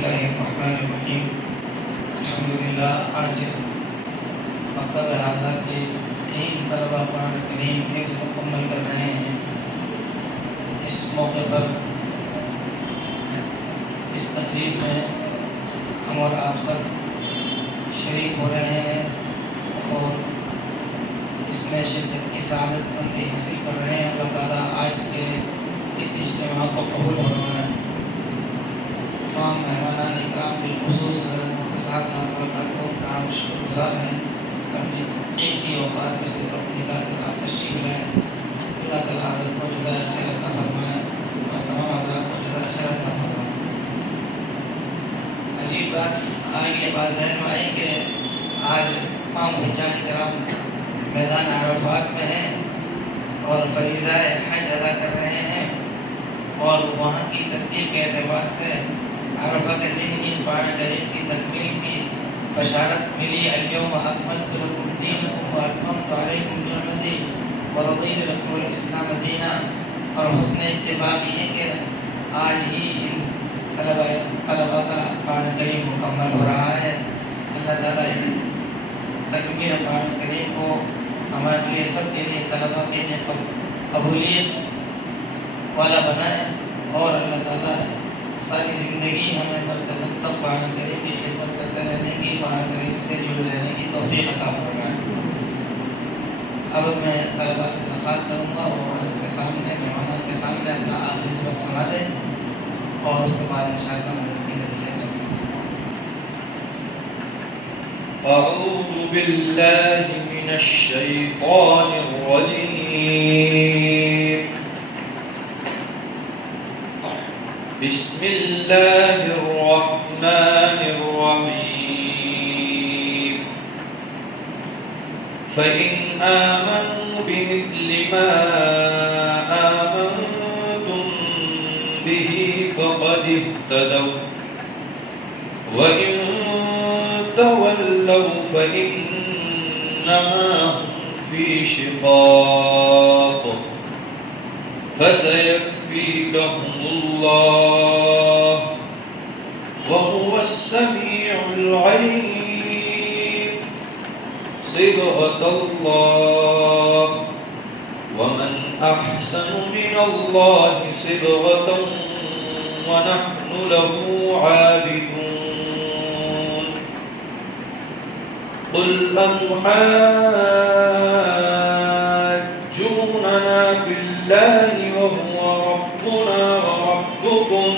बिस्मिल्लाहिर्रहमानिर्रहीम। अल्हम्दुलिल्लाह। आज मकतब हाज़ा के 3 तलबा कुरान करीम हिफ्ज़ मुकम्मल कर रहे हैं। इस मौके पर इस तकरीब में हम और आप सब शरीक हो रहे हैं और इसमें शिरकत की सआदतमंदी हासिल कर रहे हैं। अल्लाह ताला आज के इस इज्तिमा को कबूल फरमाए। तमाम मेहमानान इकराम बिलखुसूस मुफ्ती साहब का हम शुक्रगुज़ार हैं। अपनी कीमती औकात में से वक्त निकाल कर आप तशरीफ़ लाएँ। अल्लाह ताला हज़रत को जज़ाए खैर अता फरमाए और तमाम हज़रात को जज़ाए खैर अता फरमाए। अजीब बात आगे बाज़हन में आई कि आज तमाम हुज्जाज इकराम मैदान अरफ़ात में हैं और फ़रीज़ा हज अदा कर रहे हैं और वहाँ की तरतीब के एतबार से अरफ़ा के दिन इन कुरान करीम की तकमील की बशारत मिली। अल-यौम अकमलतु लकुम दीनकुम व अतममतु अलैकुम निअमती व रज़ीतु लकुमुल इस्लाम दीना। और हुस्न इत्तिफ़ाक़ ये कि आज ही इन तलबा का कुरान करीम मुकम्मल हो रहा है। अल्लाह ताला इस तकमील कुरान करीम को हमारे लिए सब के लिए तलबा के लिए कबूलियत वाला बनाए और अल्लाह ताला सारी ज़िंदगी हमें बरकत तक कुरान करीम की खिदमत करते रहने की, कुरान करीम से जुड़े रहने की तौफ़ीक़ अता फरमाए। अब मैं तलबा से दरख्वास्त करूँगा वो हज़रत के सामने मेहमानों के सामने अपना आखिरी सबक सुना दें और उसके बाद इंशाअल्लाह हज़रत की नसीहत सुनेंगे। अऊज़ु बिल्लाहि मिनश शैतानिर रजीम। बिस्मिल्लाहिर रहमानिर रहीम। फ़इन आमनू बिमिस्लि मा आमनतुम बिही फ़क़द इह्तदव व इन तवल्लव फ़इन्नमा हुम फ़ी शिक़ाक़ फसयक्फ़ीकहुमुल्लाह वहुवस्समीउल अलीम। सिबग़तल्लाह वमन अहसनु मिनल्लाहि सिबग़तन वनहनु लहु आबिदून। क़ुल अतुहाज्जूनना फ़िल्लाहि वहुव रब्बुना व रब्बुकुम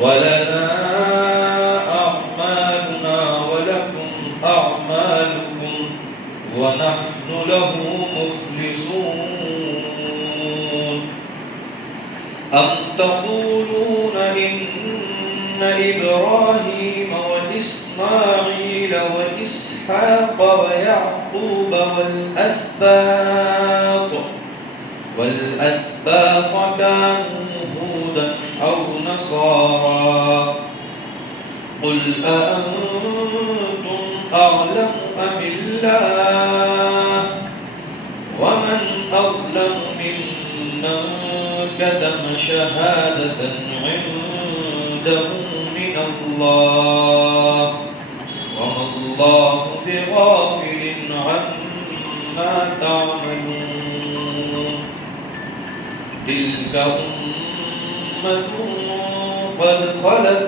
वलना अअमालुना वलकुम अअमालुकुम वनहनु लहु मुख़्लिसून। अम तक़ूलून इन्न इब्राहीम व इस्माईल व इसहाक़ व याक़ूब वल कानू हूदन औ नसारा। क़ुल अअंतुम अअलमु अमिल्लाह वमन अज़लमु मिम्मन कतम शहादतन इंदहु मिनल्लाह वमल्लाहु बिग़ाफ़िलिन अम्मा तअमलून। तिल्का उम्मतुन क़द ख़लत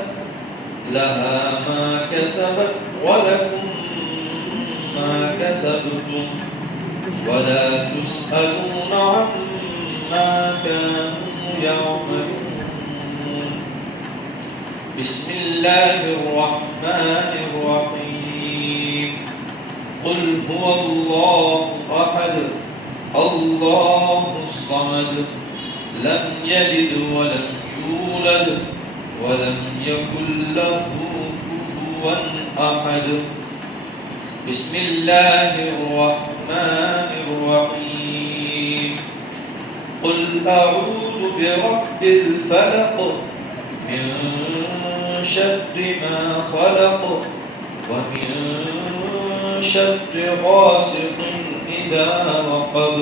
लहा मा कसबत वलकुम मा कसबतुम वला तुस्अलून अम्मा कानू यअमलून। बिस्मिल्लाहिर रहमानिर रहीम। क़ुल हुवल्लाहु अहद अल्लाहुस समद लम यलिद वलम यूलद वलम यकुल लहू कुफुवन अहद। बिस्मिल्लाहिर रहमानिर रहीम। क़ुल अऊज़ु बिरब्बिल फ़लक़ मिन शर्रि मा ख़लक़ व मिन शर्रि गासिक़िन इज़ा वक़ब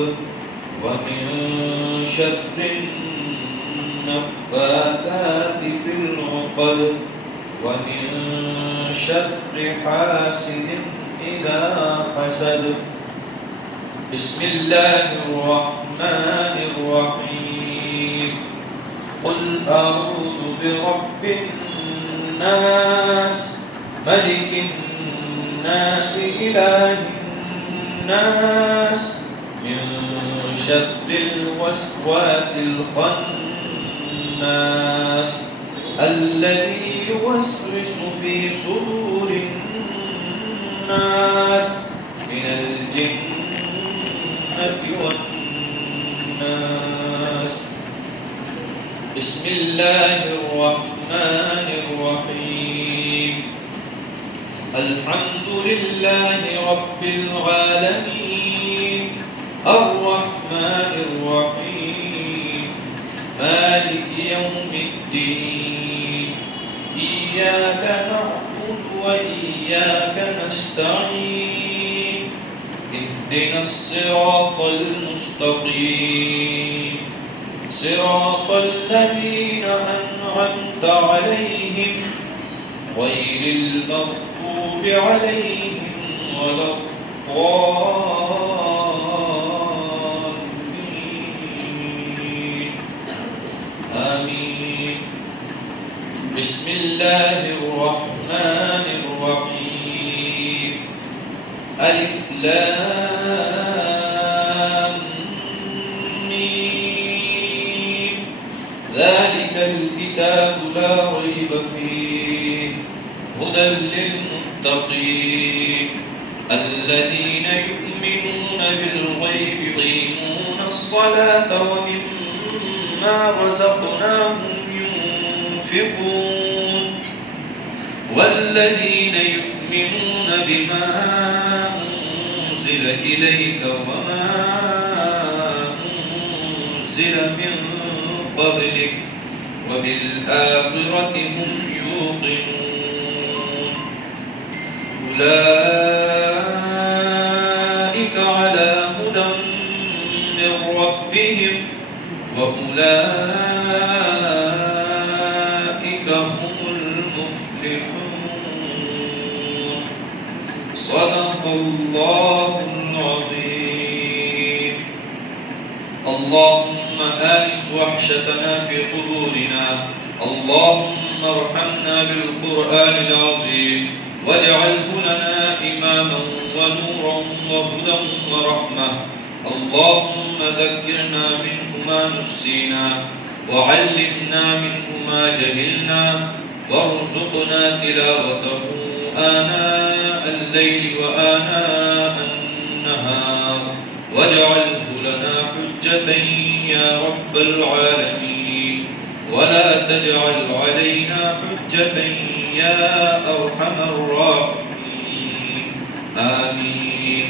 व मिन शर्रि नफ़्फ़ाथाति फ़िल उक़द व ومن شر حاسد إذا حسد. بسم الله الرحمن الرحيم. قل أعوذ برب الناس ملك الناس إله الناس من شر الوسواس الخناس الذي يوسوس في صدور الناس من الجنة والناس. بسم الله الرحمن الرحيم. الحمد لله رب العالمين الرحمن الرحيم مالك يوم الدين إياك نعبد وإياك نستعين اهدنا الصراط المستقيم صراط الذين أنعمت عليهم غير المغضوب عليهم ولا الضالين آمين. بسم الله الرحمن الرحيم. ألف لام ميم ذلك الكتاب لا ريب فيه هدى للمتقين الذين يؤمنون بالغيب ويقيمون الصلاة ومما رزقناهم ينفقون والذين يؤمنون بما أنزل إليك وما أنزل من قبلك وبالآخرة هم يوقنون أولئك على هدى من ربهم وأولئك هم المفلحون. صدق الله العظيم. اللهم آنس وحشتنا في قبورنا. اللهم ارحمنا بالقرآن العظيم واجعله لنا إماما ونورا وهدى ورحمة. اللهم ذكرنا منه ما نسينا وعلمنا منه ما جهلنا وارزقنا تلاوته آناء الليل وآناء النهار واجعله لنا حجة يا رب العالمين ولا تجعل علينا حجة يا أرحم الراحمين آمين.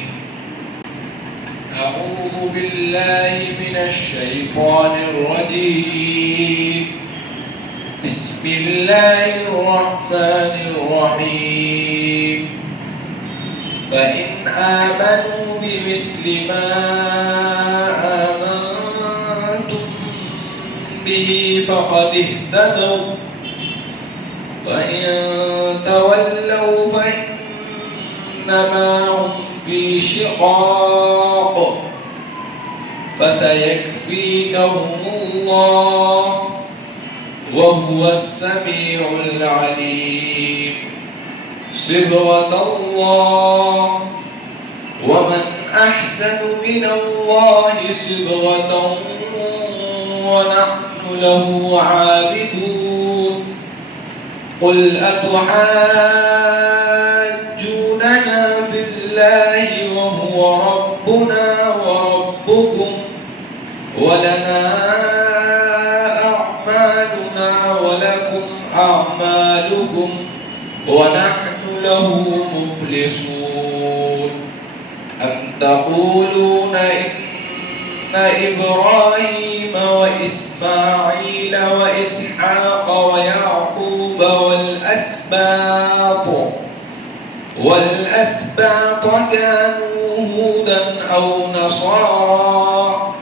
أعوذ بالله من الشيطان الرجيم. بسم الله الرحمن الرحيم. فإن آمنوا بمثل ما آمنتم به فقد اهتدوا وإن تولوا فإنما هم في شقاق فسيكفيكهم الله وهو السميع العليم. صبغة الله ومن أحسن من الله صبغة ونحن له عابدون. قل أتحاجوننا في الله وهو ربنا وربكم ولنا أعمالنا ولكم أعمالكم ونحن له مخلصون. أم تقولون إن إبراهيم وإسماعيل وإسحاق ويعقوب والأسباط كانوا هودا أو نصارى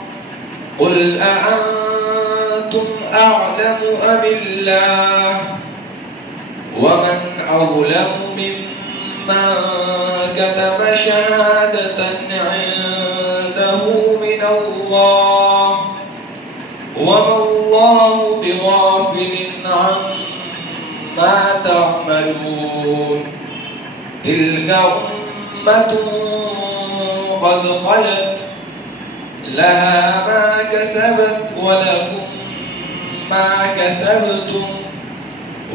قل أأنتم أعلم أم الله ومن أظلم ممن كتم شهادة عنده من الله وما الله بغافل عما تعملون تلك أمة قد خلت لها ما كسبت ولكم ما كسبتم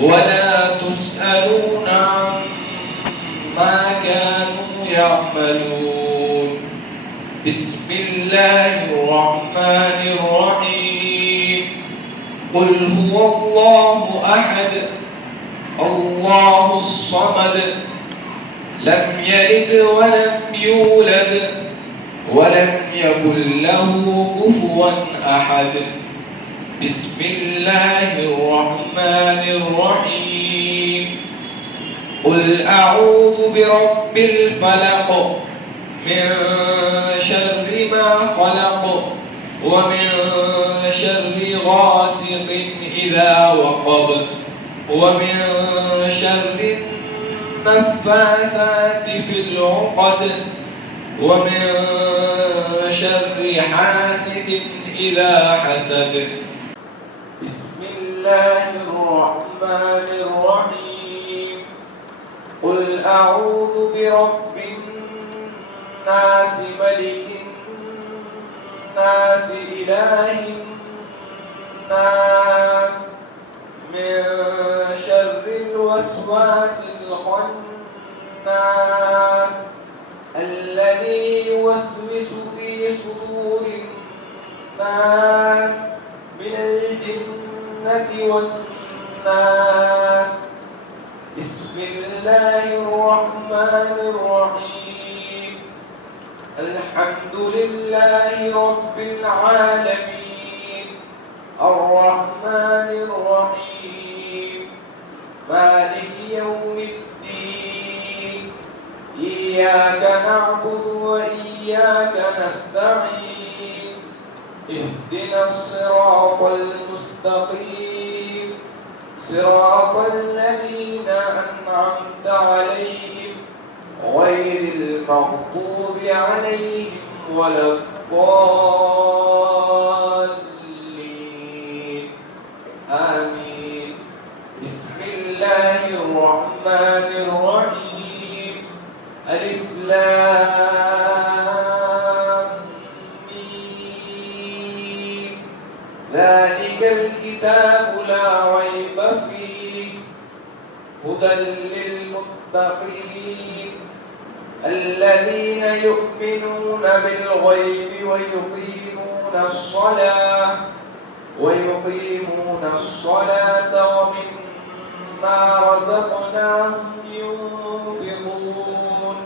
ولا تسألون عما كانوا يعملون بسم الله الرحمن الرحيم قل هو الله أحد الله الصمد لم يلد ولم يولد ولم يكن له كفوا أحد بسم الله الرحمن الرحيم قل أعوذ برب الفلق من شر ما خلق ومن شر غاسق إذا وقب ومن شر النفاثات في العقد ومن شر حاسد إذا حسد بسم الله الرحمن الرحيم قل أعوذ برب الناس ملك الناس إله الناس من شر الوسواس الخناس الذي يوسوس في صدور الناس من الجنة والناس بسم الله الرحمن الرحيم الحمد لله رب العالمين الرحمن الرحيم مالك يوم الدين إياك نعبد وإياك نستعين اهدنا الصراط المستقيم صراط الذين أنعمت عليهم غير المغضوب عليهم ولا الضالين آمين بسم الله الرحمن الرحيم ألف لام ميم ذلك الكتاب لا ريب فيه هدى للمتقين الذين يؤمنون بالغيب ويقيمون الصلاة ومما رزقناهم ينفقون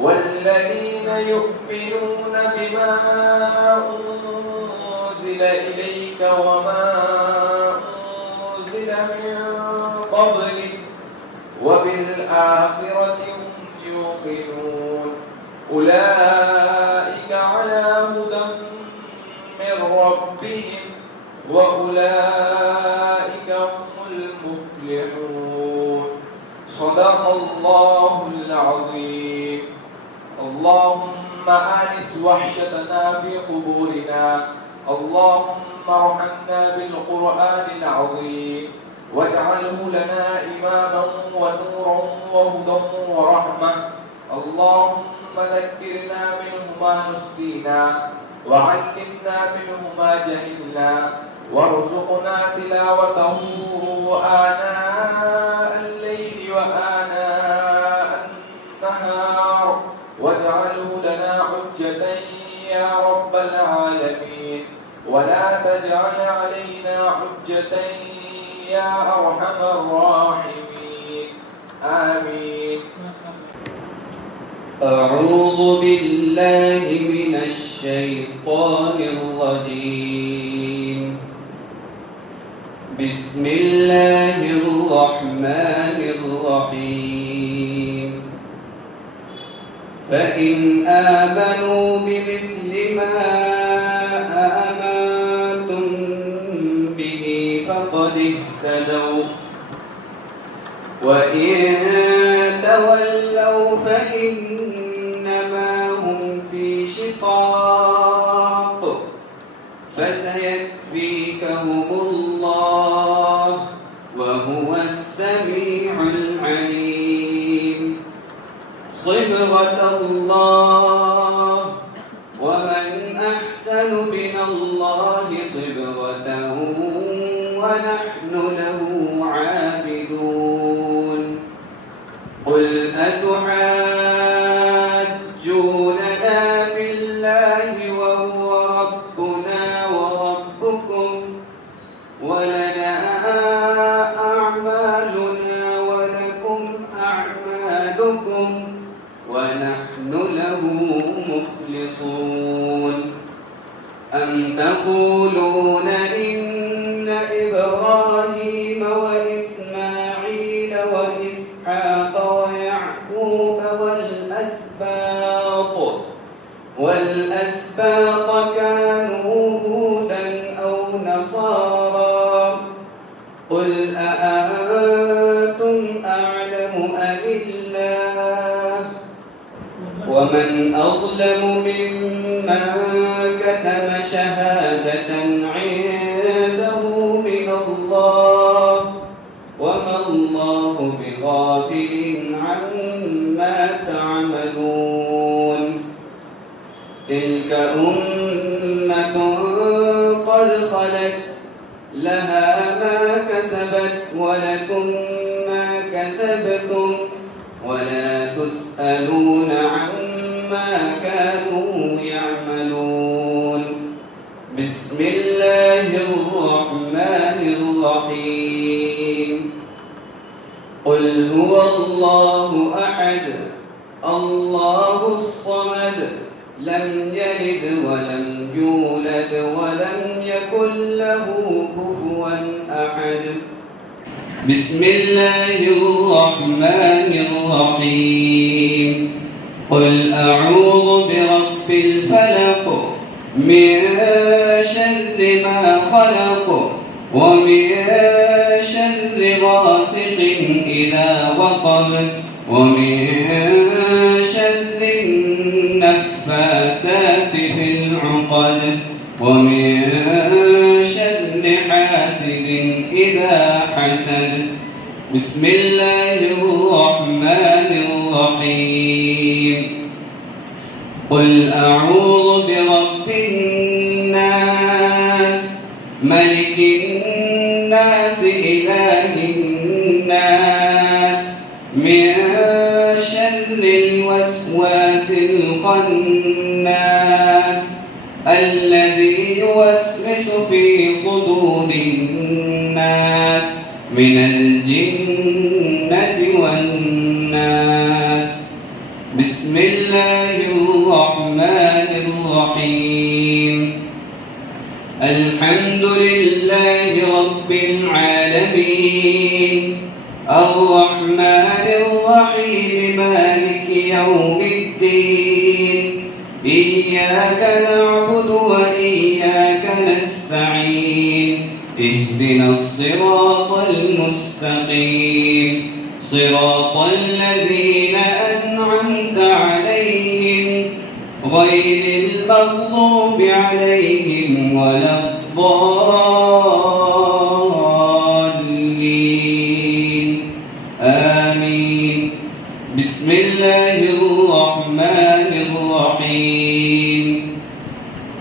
والذين يؤمنون بما أنزل إليك وما أنزل من قبلك وبالآخرة هم يوقنون أولئك على هدى من ربهم وأولئك هم المفلحون صدق الله العظيم اللهم آنس وحشتنا في قبورنا اللهم ارحمنا بالقرآن العظيم واجعله لنا إماما ونورا وهدى ورحمة اللهم ذكرنا منه ما نسينا وعلمنا منه ما جهلنا وارزقنا تلاوته آناء الليل وآناء النهار واجعله لنا حجة يا رب العالمين ولا تجعل علينا حجة يا أرحم الراحمين آمين أعوذ بالله من الشيطان الرجيم بسم الله الرحمن الرحيم فإن آمنوا بمثل ما آمنتم به فقد اهتدوا وإن تولوا فإنما هم في شقاق فسيكفيكهم الله وهو السميع العليم. صبغة الله ومن أحسن من الله صبغة ونحن له عابدون. قل أتحاجوننا في الله وهو ربنا وربكم ولنا أعمالنا ولكم أعمالكم ونحن له مخلصون. أم تقولون إن إبراهيم وإسماعيل وإسحاق ويعقوب والأسباط كانوا هودا أو نصارى قل أأنتم أعلم أم الله ومن أظلم ممن كتم شهادة عنده من الله وما الله بغافل عما تعملون. تلك أمة قد خلت لها ما كسبت ولكم ما كسبتم ولا تسألون عما كانوا يعملون. بسم الله الرحمن الرحيم. قل هو الله أحد الله الصمد لم يلد ولم يولد ولم يكن له كفوا أحد. بسم الله الرحمن الرحيم. قل أعوذ برب الفلق من شر ما خلق ومن شر غاسق إذا وقب ومن شر النفاثات في العقد ومن شر حاسد إذا حسد. بسم الله الرحمن الرحيم. قل أعوذ برب الناس ملك الناس إله الناس من شر الوسواس الخناس الذي يوسوس في صدور الناس من الجنة والناس. بسم الله الرحمن الرحيم. الحمد لله رب العالمين الرحمن الرحيم مالك يوم الدين إياك نعبد وإياك نستعين اهدنا الصراط المستقيم صراط الذين أنعمت عليهم غير المغضوب عليهم ولا الضالين آمين. بسم الله الرحمن الرحيم.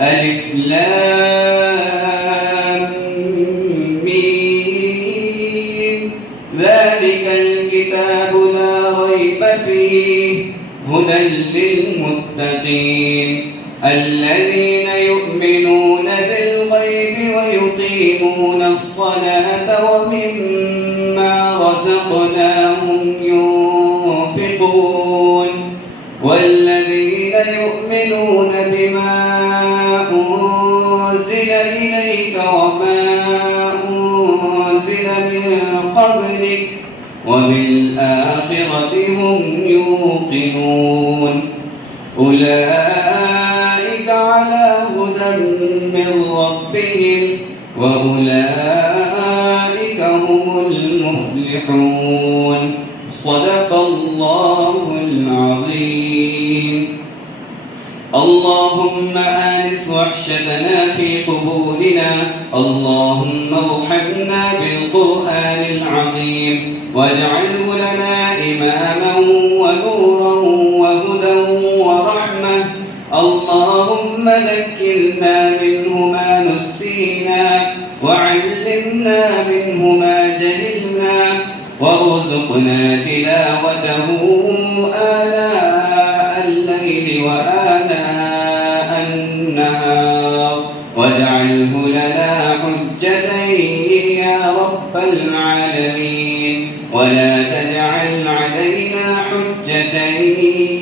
ألف لام ميم ذلك الكتاب لا ريب فيه هدى للمتقين الذين يؤمنون بالغيب ويقيمون الصلاة ومما رزقناهم ينفقون والذين يؤمنون بما أنزل إليك وما أنزل من قبلك وبالآخرة هم يوقنون أولئك على هدى من ربهم وأولئك هم المفلحون. تفلحون. صدق الله العظيم. اللهم آنس وحشتنا في قبورنا. اللهم ارحمنا بالقرآن العظيم واجعله لنا إماما ونورا وهدى ورحمة. اللهم ذكرنا منه ما نسينا وعلمنا منه ما جهلنا وارزقنا تلاوته آناء الليل وآناء النهار واجعله لنا حجة يا رب العالمين ولا تجعل علينا حجة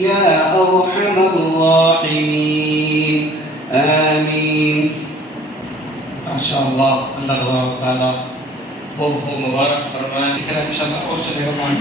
يا أرحم الراحمين. آمين. माशाअल्लाह, अल्लाह तबारक व तआला खूब खूब मुबारक फरमाए. तीसरा इंशाअल्लाह और चलेगा मान